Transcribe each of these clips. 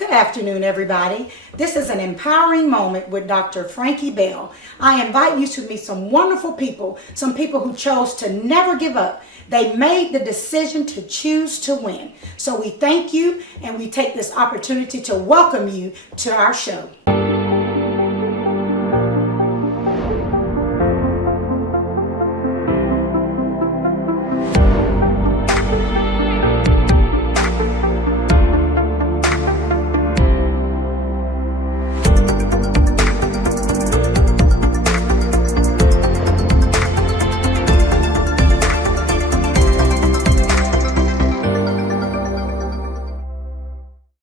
Good afternoon, everybody. This is an empowering moment with Dr. Frankie Bell. I invite you to meet some wonderful people, some people who chose to never give up. They made the decision to choose to win. So we thank you, and we take this opportunity to welcome you to our show.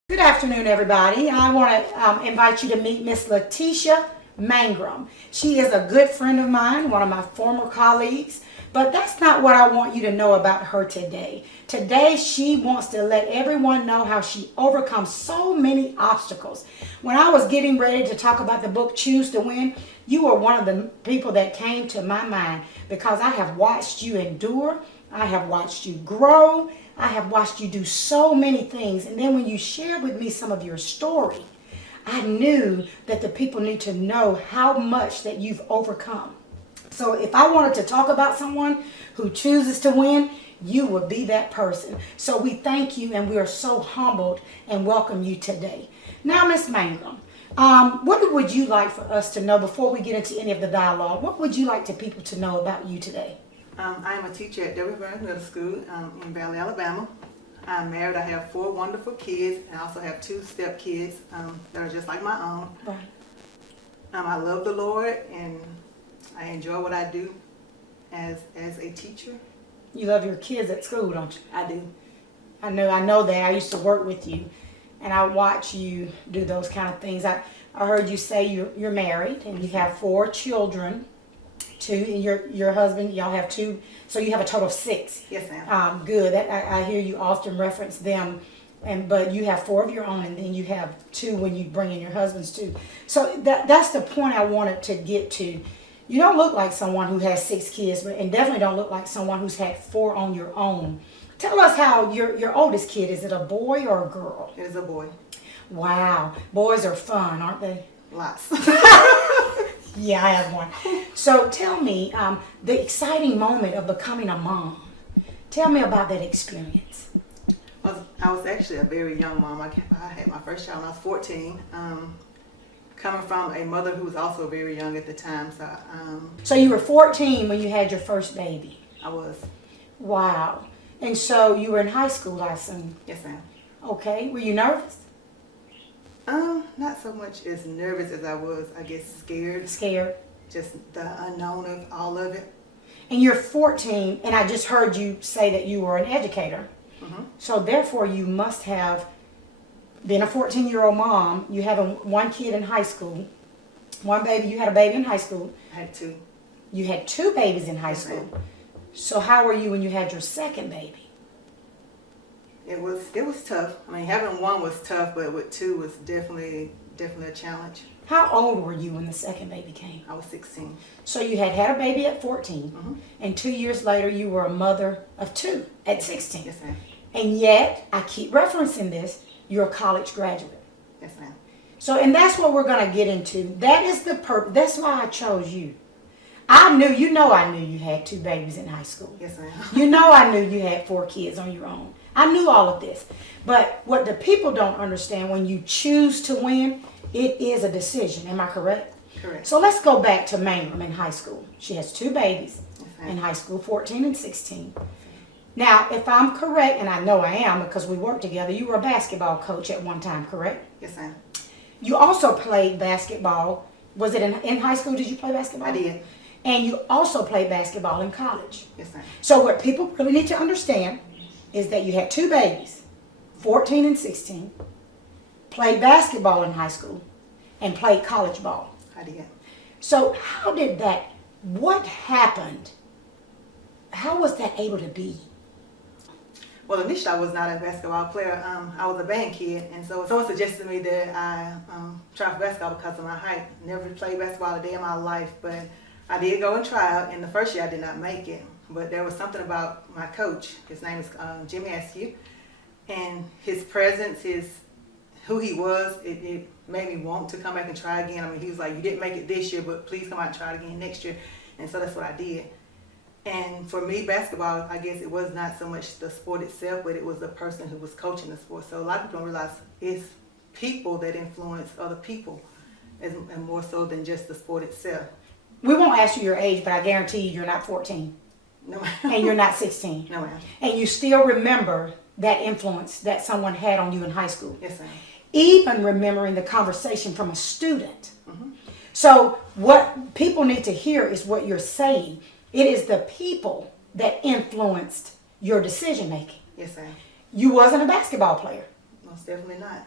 Good afternoon, everybody. I want to invite you to meet Miss Mrs Mangrum. She is a good friend of mine, one of my former colleagues, but that's not what I want you to know about her today. Today, she wants to let everyone know how she overcomes so many obstacles. When I was getting ready to talk about the book, Choose to Win, you were one of the people that came to my mind because I have watched you endure, I have watched you grow, I have watched you do so many things. And then when you shared with me some of your story, I knew that the people need to know how much that you've overcome. So if I wanted to talk about someone who chooses to win, you would be that person. So we thank you, and we are so humbled and welcome you today. Now, Miss Mangrum, what would you like for us to know before we get into any of the dialogue? What would you like to people to know about you today? I am a teacher at W. Burns Middle School in Valley, Alabama. I'm married. I have 4 wonderful kids, and I also have 2 stepkids that are just like my own. Right. I love the Lord, and I enjoy what I do as a teacher. You love your kids at school, don't you? I do. I know that. I used to work with you, and I watch you do those kind of things. I heard you say you're married, and you have 4 children. 2, and your husband, y'all have 2, so you have a total of 6. Yes, ma'am. Good. I hear you often reference them, but you have 4 of your own, and then you have 2 when you bring in your husband's 2. So that's the point I wanted to get to. You don't look like someone who has 6 kids, and definitely don't look like someone who's had 4 on your own. Tell us how your oldest kid, is it a boy or a girl? It is a boy. Wow. Boys are fun, aren't they? Lots. Yeah, I have one. So tell me, the exciting moment of becoming a mom. Tell me about that experience. I was actually a very young mom. I had my first child when I was 14. Coming from a mother who was also very young at the time. So you were 14 when you had your first baby? I was. Wow. And so you were in high school, I assume? Yes, ma'am. Okay. Were you nervous? Not so much as nervous as I was, I guess, scared. Scared? Just the unknown of all of it. And you're 14, and I just heard you say that you were an educator. Mm-hmm. So therefore, you must have been a 14-year-old mom. You have one kid in high school. One baby, you had a baby in high school. I had 2. You had 2 babies in high school. So how were you when you had your second baby? It was tough. I mean, having 1 was tough, but with 2 was definitely a challenge. How old were you when the second baby came? I was 16. So you had a baby at 14, Mm-hmm. and 2 years later you were a mother of 2 at 16. Yes, ma'am. And yet, I keep referencing this, you're a college graduate. Yes, ma'am. So, and that's what we're going to get into. That is the purpose. That's why I chose you. I knew you had 2 babies in high school. Yes, ma'am. I knew you had 4 kids on your own. I knew all of this. But what the people don't understand, when you choose to win, it is a decision. Am I correct? Correct. So let's go back to Mangrum in high school. She has 2 babies Yes, in high school, 14 and 16. Now, if I'm correct, and I know I am because we worked together, you were a basketball coach at one time, correct? Yes, ma'am. You also played basketball. Was it in high school? Did you play basketball? I did. And you also played basketball in college. Yes, ma'am. So what people really need to understand is that you had 2 babies, 14 and 16, played basketball in high school, and played college ball. I did. So what happened? How was that able to be? Well, initially I was not a basketball player. I was a band kid, and so someone suggested to me that I try for basketball because of my height. Never played basketball a day in my life, but I did go and try out. In the first year I did not make it, but there was something about my coach. His name is Jimmy Askew, and his presence, who he was, it made me want to come back and try again. I mean, he was like, you didn't make it this year, but please come out and try it again next year. And so that's what I did. And for me, basketball, I guess it was not so much the sport itself, but it was the person who was coaching the sport. So a lot of people don't realize it's people that influence other people, and more so than just the sport itself. We won't ask you your age, but I guarantee you you're not 14. No, And you're not 16. no, ma'am. And you still remember that influence that someone had on you in high school. Yes, ma'am. Even remembering the conversation from a student. Mm-hmm. So what people need to hear is what you're saying. It is the people that influenced your decision making. Yes, ma'am. You wasn't a basketball player, Most definitely not.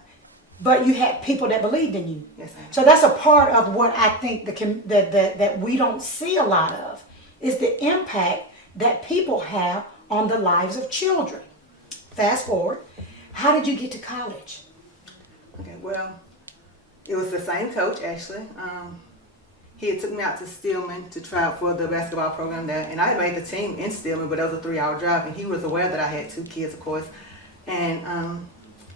but you had people that believed in you. Yes, ma'am. So that's a part of what I think that we don't see a lot of, is the impact that people have on the lives of children. Fast forward, how did you get to college? Okay, well, it was the same coach, actually. He had took me out to Stillman to try out for the basketball program there, and I had made the team in Stillman, but that was a 3-hour drive, and he was aware that I had 2 kids, of course. And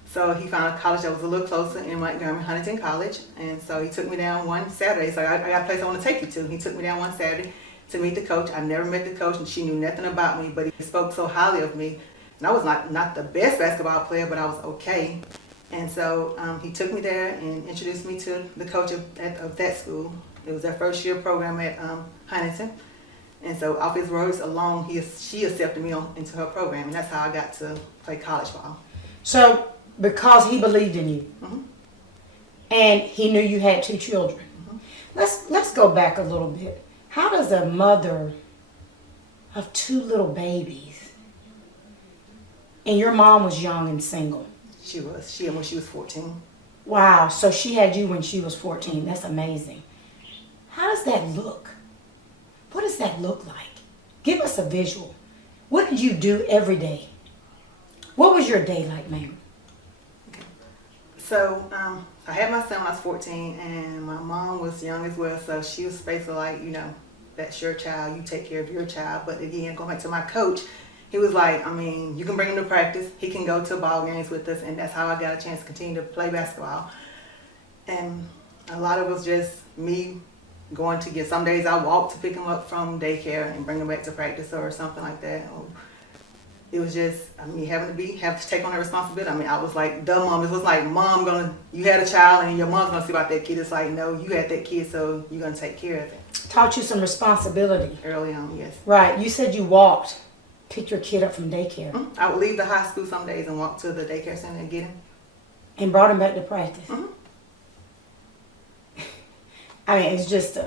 so he found a college that was a little closer in Montgomery, Huntington College, and so he took me down one Saturday. So I got a place I want to take you to. He took me down one Saturday to meet the coach. I never met the coach, and she knew nothing about me, but he spoke so highly of me. And I was not the best basketball player, but I was okay. And so he took me there and introduced me to the coach of that school. It was their first year program at Huntington. And so off his words alone, she accepted me into her program, and that's how I got to play college ball. So because he believed in you, Mm-hmm. and he knew you had 2 children. Mm-hmm. Let's go back a little bit. How does a mother of 2 little babies, and your mom was young and single? She had when she was 14. Wow, so she had you when she was 14. That's amazing. How does that look? What does that look like? Give us a visual. What did you do every day? What was your day like, ma'am? So I had my son when I was 14, and my mom was young as well, so she was basically like, that's your child, you take care of your child. But again, going back to my coach, he was like, I mean, you can bring him to practice, he can go to ball games with us, and that's how I got a chance to continue to play basketball. And a lot of it was just me going to get, some days I walked to pick him up from daycare and bring him back to practice or something like that. It was just, I mean, have to take on that responsibility. I mean, I was like the mom. It was like, you had a child and your mom's gonna see about that kid. It's like, no, you had that kid, so you're gonna take care of it. Taught you some responsibility. Early on, yes. Right, you said you walked, picked your kid up from daycare. Mm-hmm. I would leave the high school some days and walk to the daycare center and get him. And brought him back to practice. Mm-hmm. I mean, it's just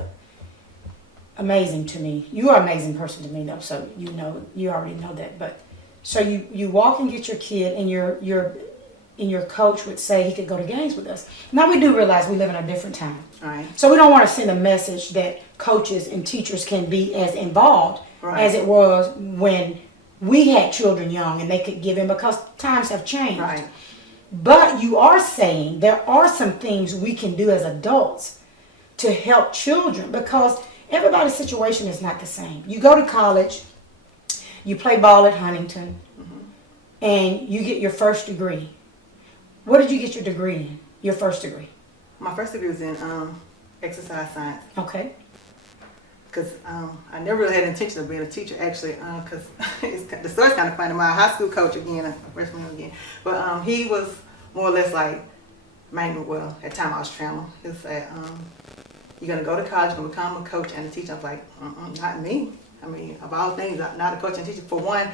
amazing to me. You are an amazing person to me, though, so you already know that. But so you walk and get your kid, and your coach would say he could go to games with us. Now we do realize we live in a different time, Right. so we don't want to send a message that coaches and teachers can be as involved Right. as it was when we had children young, and they could give in, because times have changed. Right. But you are saying there are some things we can do as adults to help children, because everybody's situation is not the same. You go to college, you play ball at Huntington, and you get your first degree. What did you get your degree in? Your first degree? My first degree was in exercise science. Okay. Because I never really had the intention of being a teacher, actually, because the story's kind of funny. My high school coach, again, a freshman again, but he was more or less like, well, at the time I was traveling. He said, you're going to go to college, you're going to become a coach and a teacher. I was like, not me. I mean, of all things, I'm not a coach and teacher. For one,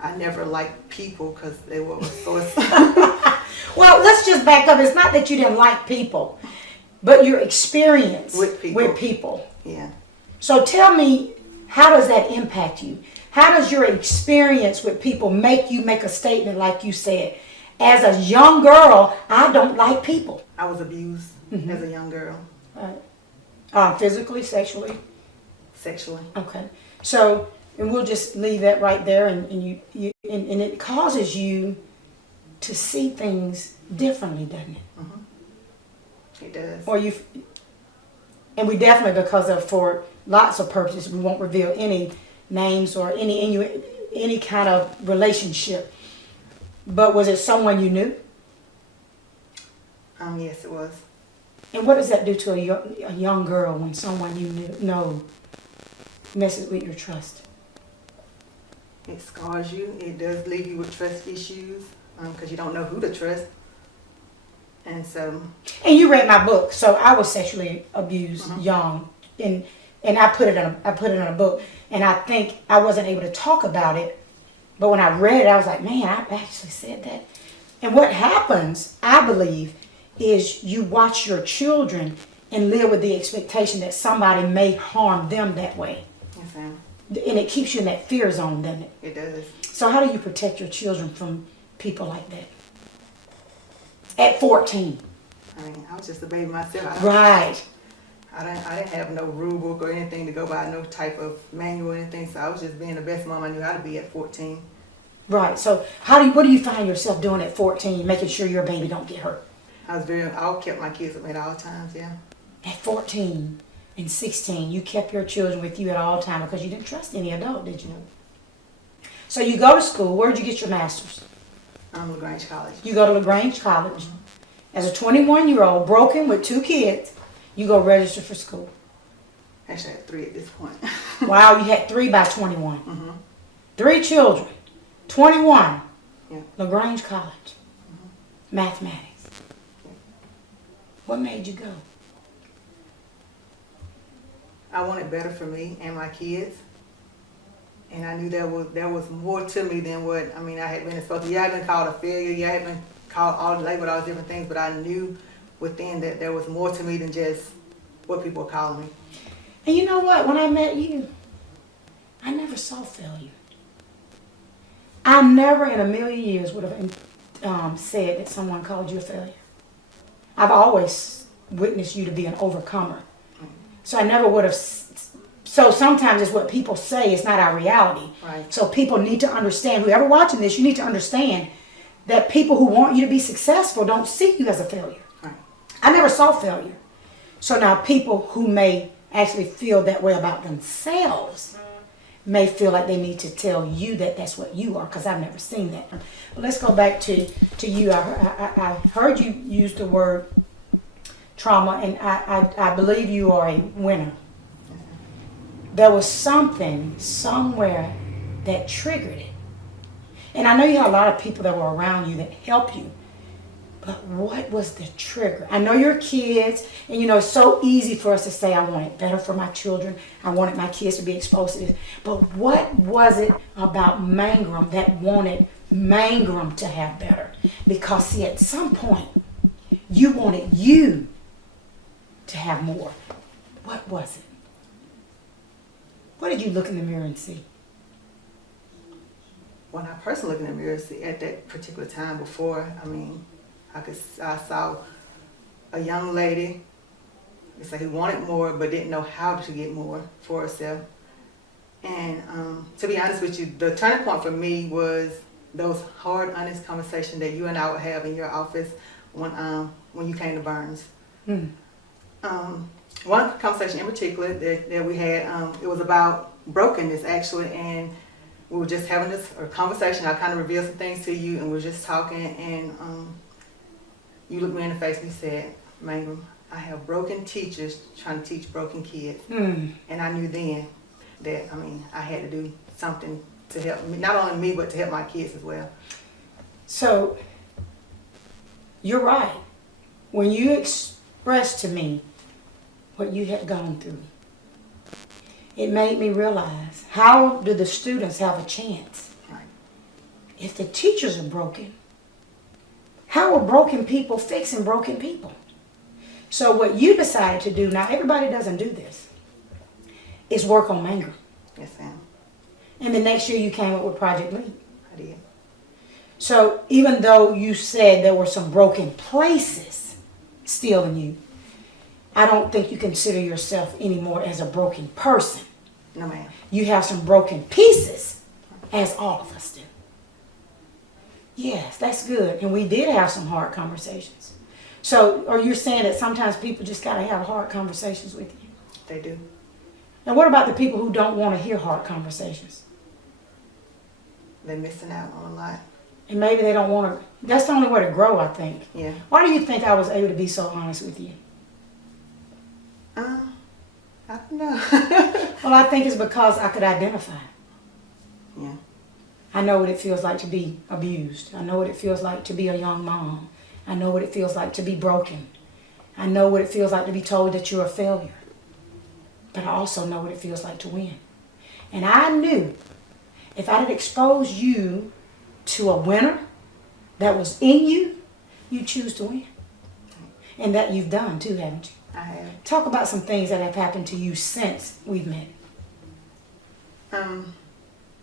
I never liked people because they were so... Well, let's just back up. It's not that you didn't like people, but your experience With people. Yeah. So tell me, how does that impact you? How does your experience with people make you make a statement like you said? As a young girl, I don't like people. I was abused as a young girl. Right. Physically, sexually? Sexually. Okay. So, and we'll just leave that right there, and it causes you to see things differently, doesn't it? Mm-hmm. It does. Or and we definitely, because of, for lots of purposes, we won't reveal any names or any kind of relationship. But was it someone you knew? Yes, it was. And what does that do to a young girl when someone you know messes with your trust? It scars you. It does leave you with trust issues because you don't know who to trust. And so, And you read my book, so I was sexually abused young, and I put it in a book, and I think I wasn't able to talk about it, but when I read it, I was like, man, I actually said that. And what happens, I believe, is you watch your children and live with the expectation that somebody may harm them that way. yes, ma'am. And it keeps you in that fear zone, doesn't it? It does. So how do you protect your children from people like that? At 14. I mean, I was just a baby myself. Right. I didn't have no rule book or anything to go by, no type of manual or anything. So I was just being the best mom I knew how to be at 14. Right. So what do you find yourself doing at 14, making sure your baby don't get hurt? I kept my kids with me at all times, yeah. At 14 and 16, you kept your children with you at all times because you didn't trust any adult, did you? So you go to school. Where did you get your master's? LaGrange College. You go to LaGrange College. As a 21-year-old, broken with 2 kids, you go register for school. Actually, I had 3 at this point. Wow, you had 3 by 21. 3 children, 21, Yeah. LaGrange College, mathematics. What made you go? I wanted better for me and my kids. And I knew there was more to me than what, I mean, I had been exposed to. Yeah, I had been called a failure. Yeah, I had been called, labeled all these different things, but I knew within that there was more to me than just what people were calling me. And you know what? When I met you, I never saw failure. I never in a million years would have said that someone called you a failure. I've always witnessed you to be an overcomer. So I never would have. So sometimes it's what people say, it's not our reality. Right. So people need to understand, whoever watching this, you need to understand that people who want you to be successful don't see you as a failure. Right. I never saw failure. So now people who may actually feel that way about themselves may feel like they need to tell you that that's what you are, because I've never seen that. But let's go back to you. I heard you use the word trauma, and I believe you are a winner. There was something somewhere that triggered it. And I know you had a lot of people that were around you that helped you. But what was the trigger? I know your kids, and you know, it's so easy for us to say, I want it better for my children. I wanted my kids to be exposed to this. But what was it about Mangrum that wanted Mangrum to have better? Because see, at some point, you wanted you to have more. What was it? What did you look in the mirror and see? When I personally looked in the mirror, at that particular time before, I mean, I saw a young lady, it's like he wanted more but didn't know how to get more for herself. And to be honest with you, the turning point for me was those hard, honest conversations that you and I would have in your office when you came to Burns. One conversation in particular that we had, it was about brokenness actually, and we were just having this conversation. I kind of revealed some things to you, and we were just talking, and you looked me in the face and you said, Mangrum, I have broken teachers trying to teach broken kids. And I knew then that, I mean, I had to do something to help me, not only me, but to help my kids as well. So, you're right. When you expressed to me what you had gone through, it made me realize, how do the students have a chance? Right. If the teachers are broken, how are broken people fixing broken people? So what you decided to do, now everybody doesn't do this, is work on Mangrum. Yes, ma'am. And the next year you came up with Project Lead. I did. So even though you said there were some broken places still in you, I don't think you consider yourself anymore as a broken person. No, ma'am. You have some broken pieces, as all of us do. Yes, that's good. And we did have some hard conversations. So are you saying that sometimes people just got to have hard conversations with you? They do. Now what about the people who don't want to hear hard conversations? They're missing out on a lot. And maybe they don't want to. That's the only way to grow, I think. Yeah. Why do you think I was able to be so honest with you? I don't know. Well, I think it's because I could identify. Yeah. I know what it feels like to be abused. I know what it feels like to be a young mom. I know what it feels like to be broken. I know what it feels like to be told that you're a failure. But I also know what it feels like to win. And I knew if I had exposed you to a winner that was in you, you'd choose to win. And that you've done too, haven't you? I have. Talk about some things that have happened to you since we've met.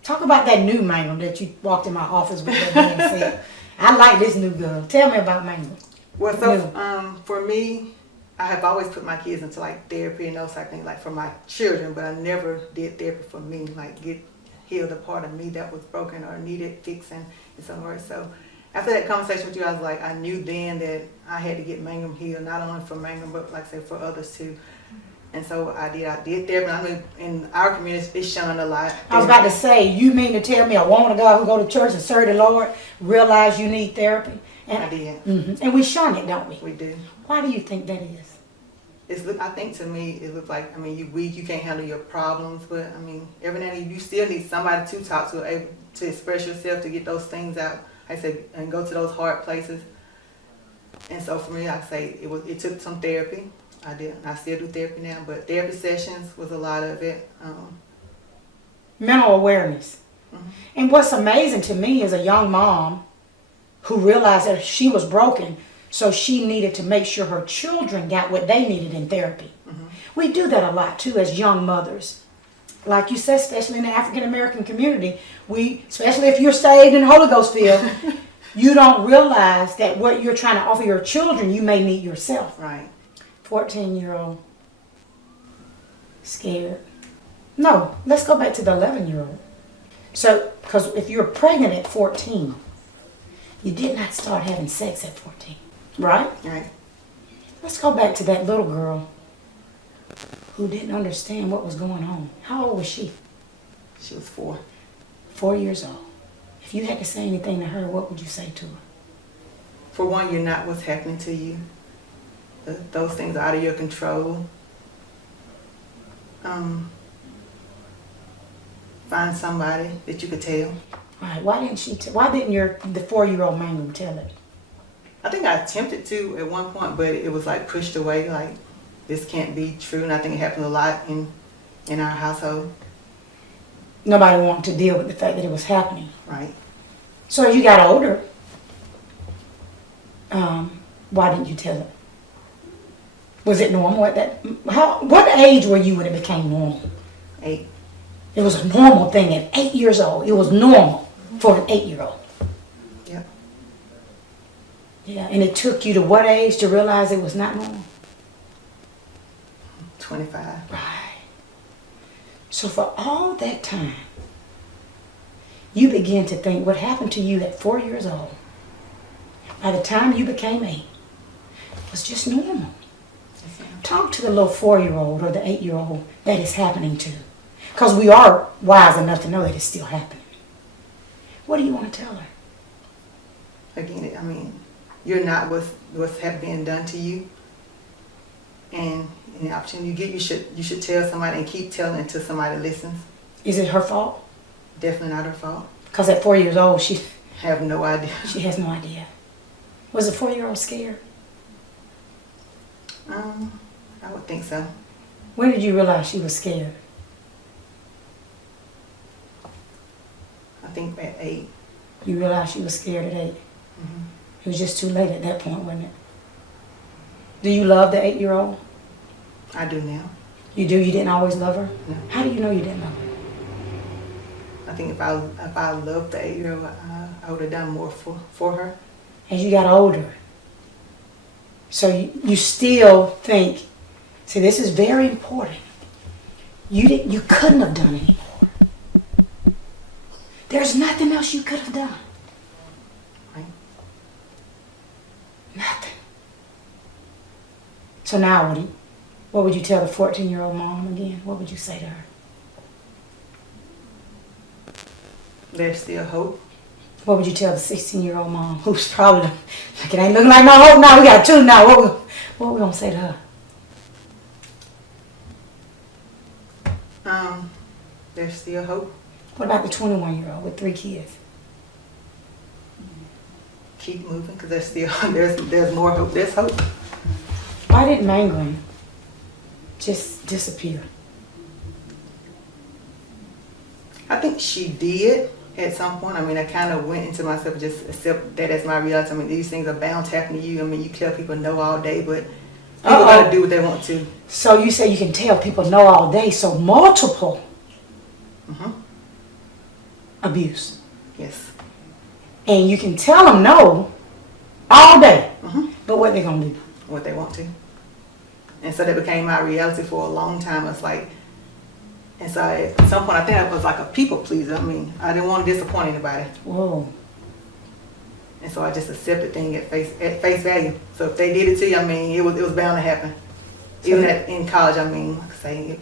Talk about that new Mangrum that you walked in my office with that man said, I like this new girl. Tell me about Mangrum. Well, so for me, I have always put my kids into like therapy and those type of things, like for my children, but I never did therapy for me, like heal the part of me that was broken or needed fixing in some words. So after that conversation with you, I was like, I knew then that I had to get Mangrum healed, not only for Mangrum, but like I said, for others too. And so I did therapy. I mean, in our community, it's shown a lot. I was about to say, you mean to tell me a woman of God who go to church and serve the Lord realize you need therapy? And I did. Mm-hmm. And we shun it, don't we? We do. Why do you think that is? I think to me, it looks like, I mean, you're weak, you can't handle your problems, but I mean, every now and then you still need somebody to talk to, able to express yourself, to get those things out, I say, and go to those hard places. And so for me, I say, it took some therapy. I still do therapy now, but therapy sessions was a lot of it. Mental awareness. Mm-hmm. And what's amazing to me is a young mom who realized that she was broken, so she needed to make sure her children got what they needed in therapy. Mm-hmm. We do that a lot too as young mothers. Like you said, especially in the African American community, especially if you're saved and Holy Ghost filled, you don't realize that what you're trying to offer your children, you may need yourself. Right. 14-year-old, scared. No, let's go back to the 11-year-old. So, because if you're pregnant at 14, you did not start having sex at 14, right? Right. Let's go back to that little girl who didn't understand what was going on. How old was she? She was 4. 4 years old. If you had to say anything to her, what would you say to her? For one, you're not what's happening to you. Those things are out of your control. Find somebody that you could tell. Right. Why didn't the 4-year-old Mangrum tell it? I think I attempted to at one point, but it was like pushed away, like this can't be true. And I think it happened a lot in our household. Nobody wanted to deal with the fact that it was happening. Right. So as you got older, why didn't you tell it? Was it normal at that? What age were you when it became normal? 8. It was a normal thing at 8 years old. It was normal for an 8-year-old. Yep. Yeah, and it took you to what age to realize it was not normal? 25. Right. So for all that time, you began to think what happened to you at 4 years old, by the time you became 8, was just normal. Talk to the little 4-year-old or the 8-year-old that it's happening to. Because we are wise enough to know that it's still happening. What do you want to tell her? Again, I mean, you're not what's being done to you. And any opportunity you get, you should tell somebody and keep telling until somebody listens. Is it her fault? Definitely not her fault. Because at 4 years old, she have no idea. She has no idea. Was the 4-year-old scared? I would think so. When did you realize she was scared? I think at 8. You realized she was scared at 8? Mm-hmm. It was just too late at that point, wasn't it? Do you love the 8-year-old? I do now. You do? You didn't always love her? No. How do you know you didn't love her? I think if I loved the 8-year-old, I would have done more for her. As you got older. So you still think, see, this is very important. You couldn't have done any more. There's nothing else you could have done. Right. Nothing. So now what would you tell the 14-year-old mom again? What would you say to her? There's still hope. What would you tell the 16-year-old mom who's probably like, it ain't looking like no hope now, we got 2 now. What we gonna say to her? There's still hope. What about the 21-year-old with 3 kids? Keep moving, because there's still there's more hope. There's hope. Why did Mangrum just disappear? I think she did at some point. I mean, I kind of went into myself, just accept that as my reality. I mean, these things are bound to happen to you. I mean, you tell people no all day, but people gotta do what they want to. So you say you can tell people no all day, so multiple abuse. Yes. And you can tell them no all day, but what they gonna do? What they want to. And so that became my reality for a long time. It's like, and so at some point I think I was like a people pleaser. I mean, I didn't want to disappoint anybody. Whoa. And so I just accepted things at face value. So if they did it to you, I mean, it was bound to happen. So even in college, I mean, like I say,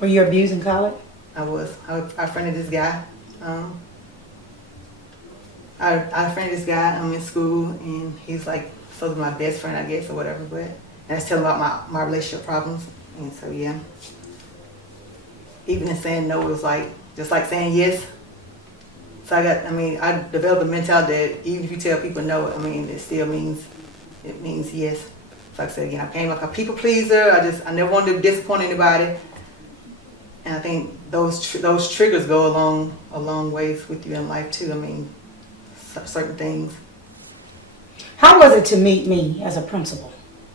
were you abused in college? I friended this guy. I friended this guy in school, and he's like sort of my best friend, I guess, or whatever. But and I was telling him about my relationship problems, and so yeah. Even in saying no, it was like just like saying yes. So I developed a mentality that even if you tell people no, I mean, it still means yes. So like I said again, I became like a people pleaser. I never wanted to disappoint anybody. And I think those triggers go a long ways with you in life too. I mean, certain things. How was it to meet me as a principal?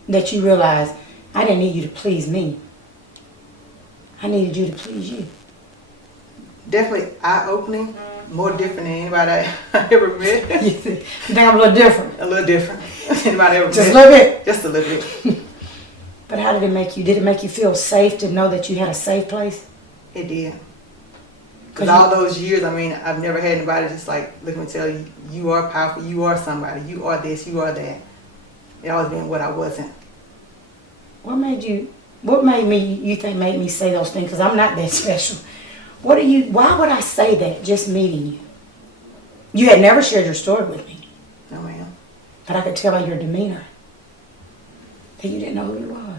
That you realized I didn't need you to please me. I needed you to please you. Definitely eye-opening, more different than anybody I ever met. You think I'm a little different? A little different than anybody ever met. Just a little bit? Just a little bit. But how did it make you? Did it make you feel safe to know that you had a safe place? It did. Because all those years, I mean, I've never had anybody just like look at me and tell you, you are powerful, you are somebody, you are this, you are that. It always been what I wasn't. What made me say those things? Because I'm not that special. Why would I say that just meeting you? You had never shared your story with me. No, ma'am. But I could tell by your demeanor that you didn't know who you were.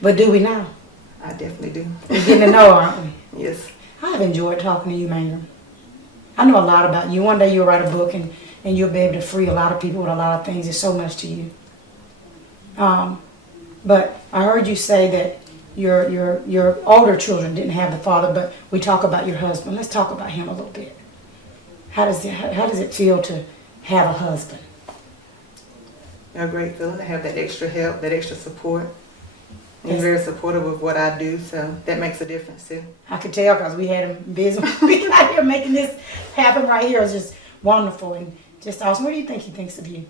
But do we now? I definitely do. We're getting to know, aren't we? Yes. I've enjoyed talking to you, Mangrum. I know a lot about you. One day you'll write a book and you'll be able to free a lot of people with a lot of things. There's so much to you. But I heard you say that your older children didn't have the father, but we talk about your husband. Let's talk about him a little bit. How does it feel to have a husband? A great feeling to have that extra help, that extra support. He's very supportive of what I do, so that makes a difference too. I could tell because we had him busy. We got here making this happen right here. It's just wonderful and just awesome. What do you think he thinks of you?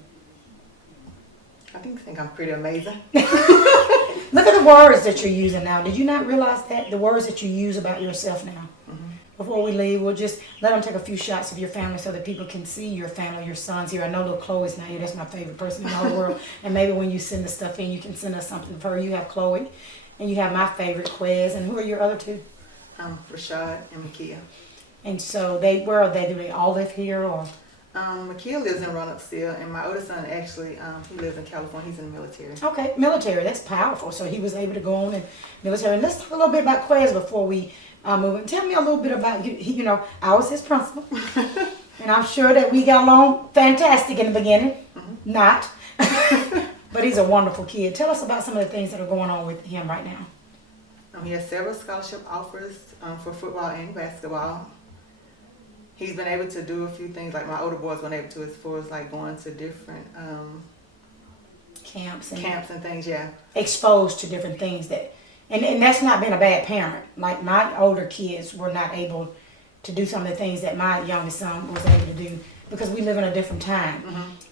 I think I'm pretty amazing. Look at the words that you're using now. Did you not realize that? The words that you use about yourself now. Before we leave, we'll just let them take a few shots of your family so that people can see your family, your sons here. I know little Chloe's not here. That's my favorite person in the whole world. And maybe when you send the stuff in, you can send us something for her. You have Chloe, and you have my favorite, Quez. And who are your other two? Rashad and Makia. And so where are they? Do they all live here or? Makia lives in Roanoke still, and my oldest son actually, he lives in California. He's in the military. Okay, military. That's powerful. So he was able to go on in military. And let's talk a little bit about Quez before we move. And tell me a little bit about you. You know, I was his principal, and I'm sure that we got along fantastic in the beginning. Not, but he's a wonderful kid. Tell us about some of the things that are going on with him right now. He has several scholarship offers for football and basketball. He's been able to do a few things like my older boys weren't able to, as far as like going to different camps and things. Yeah, exposed to different things that, and that's not been a bad parent. Like my older kids were not able to do some of the things that my youngest son was able to do because we live in a different time.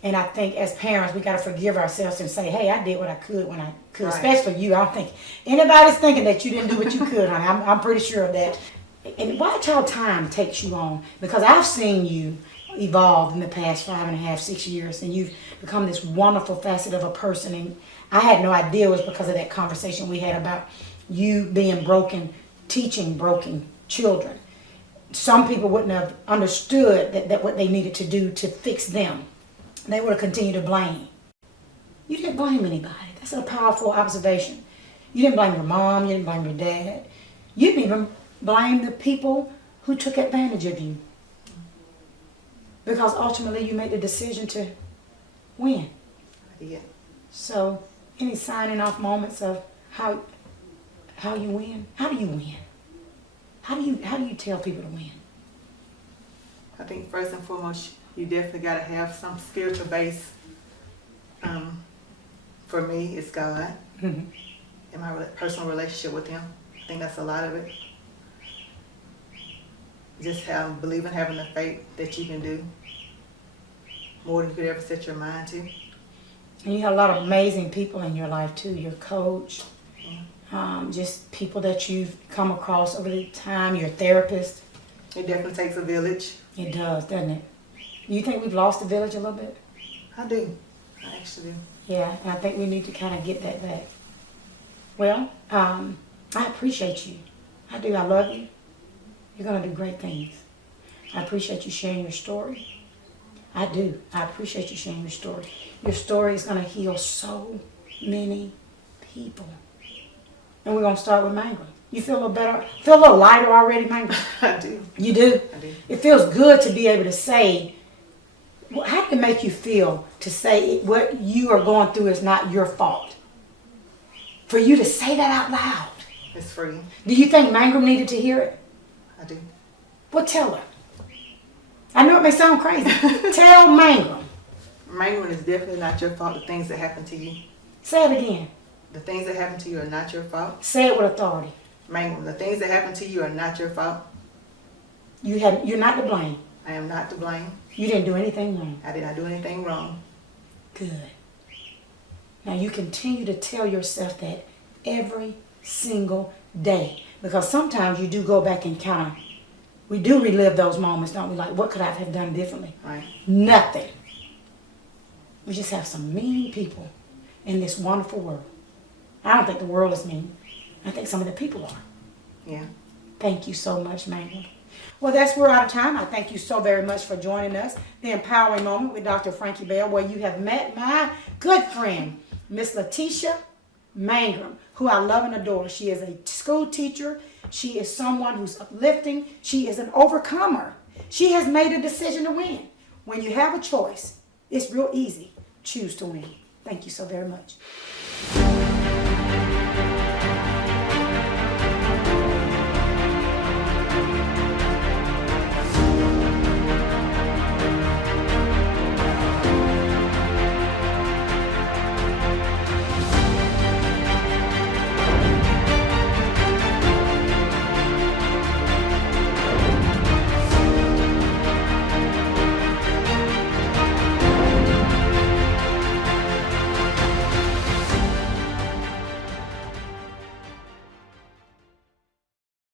And I think as parents we got to forgive ourselves and say, hey, I did what I could when I could. Right. Especially you. I don't think anybody's thinking that you didn't do what you could, honey. I'm pretty sure of that. And watch how time takes you on, because I've seen you evolve in the past 5.5, 6 years, and you've become this wonderful facet of a person. And I had no idea it was because of that conversation we had about you being broken, teaching broken children. some people wouldn't have understood that what they needed to do to fix them. They would have continued to blame. You didn't blame anybody. That's a powerful observation. You didn't blame your mom. You didn't blame your dad. You didn't even blame the people who took advantage of you. Because ultimately you made the decision to win. Yeah. So, any signing off moments of how you win? How do you win? How do you tell people to win? I think first and foremost, you definitely got to have some spiritual base. For me, it's God Mm-hmm. and my personal relationship with Him. I think that's a lot of it. Just believing, having the faith that you can do more than you could ever set your mind to. And you have a lot of amazing people in your life too. Your coach, just people that you've come across over the time. Your therapist. It definitely takes a village. It does, doesn't it? You think we've lost the village a little bit? I do. I actually do. Yeah, and I think we need to kind of get that back. Well, I appreciate you. I do. I love you. You're going to do great things. I appreciate you sharing your story. I do. I appreciate you sharing your story. Your story is going to heal so many people. And we're going to start with Mangrum. You feel a little better? Feel a little lighter already, Mangrum? I do. You do? I do. It feels good to be able to say, how did it make you feel to say what you are going through is not your fault? For you to say that out loud. It's free. Do you think Mangrum needed to hear it? I do. Well, tell her. I know it may sound crazy. Tell Mangrum. Mangrum is definitely not your fault. The things that happen to you. Say it again. The things that happen to you are not your fault. Say it with authority. Mangrum, the things that happen to you are not your fault. You're not to blame. I am not to blame. You didn't do anything wrong. I did not do anything wrong. Good. Now you continue to tell yourself that every single day. Because sometimes you do go back and we do relive those moments, don't we? Like, what could I have done differently? Right. Nothing. We just have some mean people in this wonderful world. I don't think the world is mean. I think some of the people are. Yeah. Thank you so much, Mangrum. Well, we're out of time. I thank you so very much for joining us. The Empowering Moment with Dr. Frankie Bell, where you have met my good friend, Miss Letitia Mangrum, who I love and adore. She is a school teacher. She is someone who's uplifting. She is an overcomer. She has made a decision to win. When you have a choice, it's real easy. Choose to win. Thank you so very much.